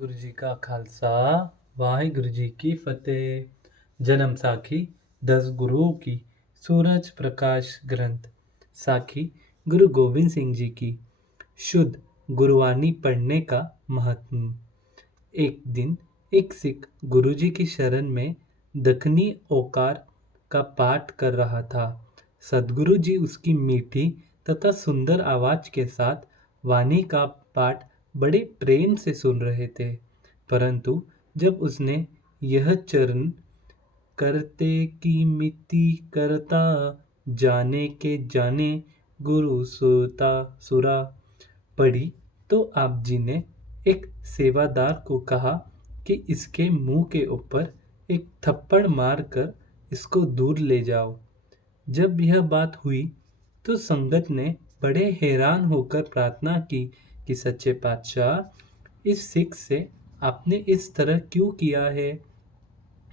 ਗੁਰੂ ਜੀ ਕਾ ਖਾਲਸਾ ਵਾਹਿਗੁਰੂ ਜੀ ਕੀ ਫਤਿਹ। ਜਨਮ ਸਾਖੀ 10 गुरुओं की सूरज प्रकाश ग्रंथ। साखी गुरु गोविंद सिंह जी की। शुद्ध गुरुवाणी पढ़ने का महत्व। एक दिन एक सिख गुरु जी की शरण में दखनी ओकार का पाठ कर रहा था। सदगुरु जी उसकी मीठी तथा सुंदर आवाज के साथ वाणी का पाठ बड़े प्रेम से सुन रहे थे। परंतु जब उसने यह चरण करते की मिति करता जाने के जाने गुरु सुता सुरा पढ़ी तो आप जी ने एक सेवादार को कहा कि इसके मुंह के ऊपर एक थप्पड़ मारकर इसको दूर ले जाओ। जब यह बात हुई तो संगत ने बड़े हैरान होकर प्रार्थना की कि सच्चे पातशाह, इस सिख से आपने इस तरह क्यों किया है?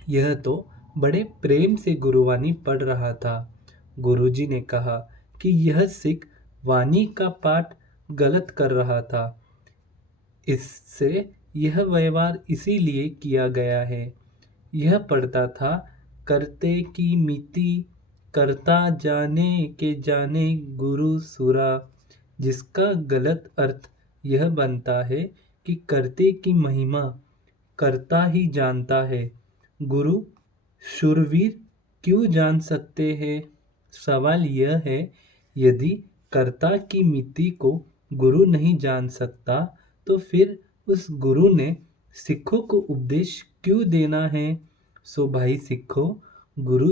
यह तो बड़े प्रेम से गुरुवाणी पढ़ रहा था। गुरुजी ने कहा कि यह सिख वाणी का पाठ गलत कर रहा था। इससे यह व्यवहार इसीलिए किया गया है। यह पढ़ता था, करते की मिति करता जाने के जाने गुरु सुरा, जिसका गलत अर्थ यह बनता है कि करते की महिमा करता ही जानता है। गुरु शूरवीर क्यों जान सकते हैं? सवाल यह है, यदि कर्ता की मिति को गुरु नहीं जान सकता तो फिर उस गुरु ने सिखों को उपदेश क्यों देना है? सो भाई सिखों, गुरु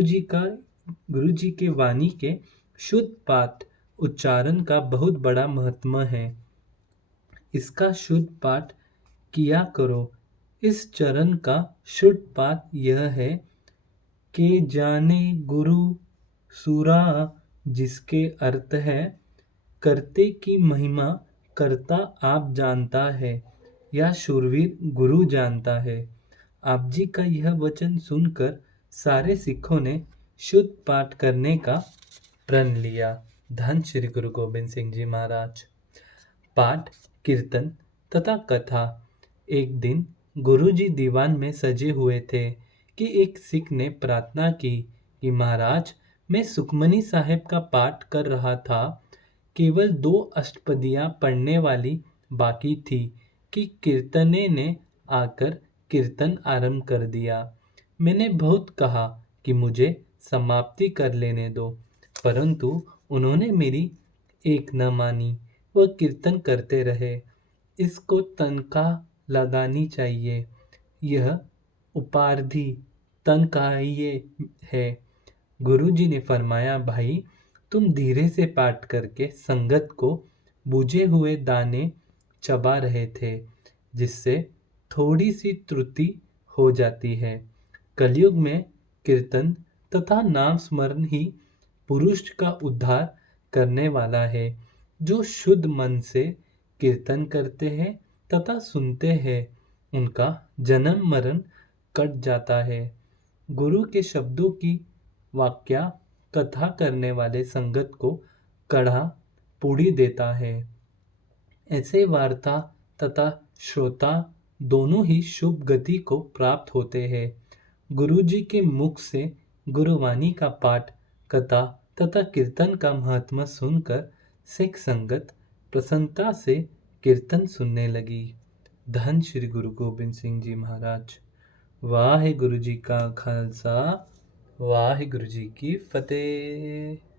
जी के वाणी के शुद्ध पाठ उच्चारण का बहुत बड़ा महत्व है। इसका शुद्ध पाठ किया करो। इस चरण का शुद्ध पाठ यह है कि जाने गुरु सुरा, जिसके अर्थ है करते की महिमा करता आप जानता है या शूरवीर गुरु जानता है। आप जी का यह वचन सुनकर सारे सिखों ने शुद्ध पाठ करने का प्रण लिया। धन श्री गुरु गोविंद सिंह जी महाराज। पाठ, कीर्तन तथा कथा। एक दिन गुरुजी दीवान में सजे हुए थे कि एक सिख ने प्रार्थना की कि महाराज, मैं सुखमनी साहिब का पाठ कर रहा था। केवल 2 अष्टपदियां पढ़ने वाली बाकी थी कि कीर्तने ने आकर कीर्तन आरंभ कर दिया। मैंने बहुत कहा कि मुझे समाप्ति कर लेने दो, परंतु उन्होंने मेरी एक न मानी। वह कीर्तन करते रहे। इसको तनख्वाह लगानी चाहिए। यह उपाधि तनख्वाहिए है। गुरुजी ने फरमाया, भाई तुम धीरे से पाठ करके संगत को बुझे हुए दाने चबा रहे थे, जिससे थोड़ी सी त्रुटि हो जाती है। कलयुग में कीर्तन तथा नाम स्मरण ही पुरुष का उद्धार करने वाला है। जो शुद्ध मन से कीर्तन करते हैं तथा सुनते हैं, उनका जन्म मरण कट जाता है। गुरु के शब्दों की वाक्या कथा करने वाले संगत को कड़ा पूड़ी देता है। ऐसे वार्ता तथा श्रोता दोनों ही शुभ गति को प्राप्त होते हैं। गुरु जी के मुख से गुरुवाणी का पाठ, कथा तथा कीर्तन का महत्व सुनकर सिख संगत प्रसन्नता से कीर्तन सुनने लगी। धन श्री गुरु गोबिंद सिंह जी महाराज। वाहे गुरु जी का खालसा वाहे गुरु जी की फतेह।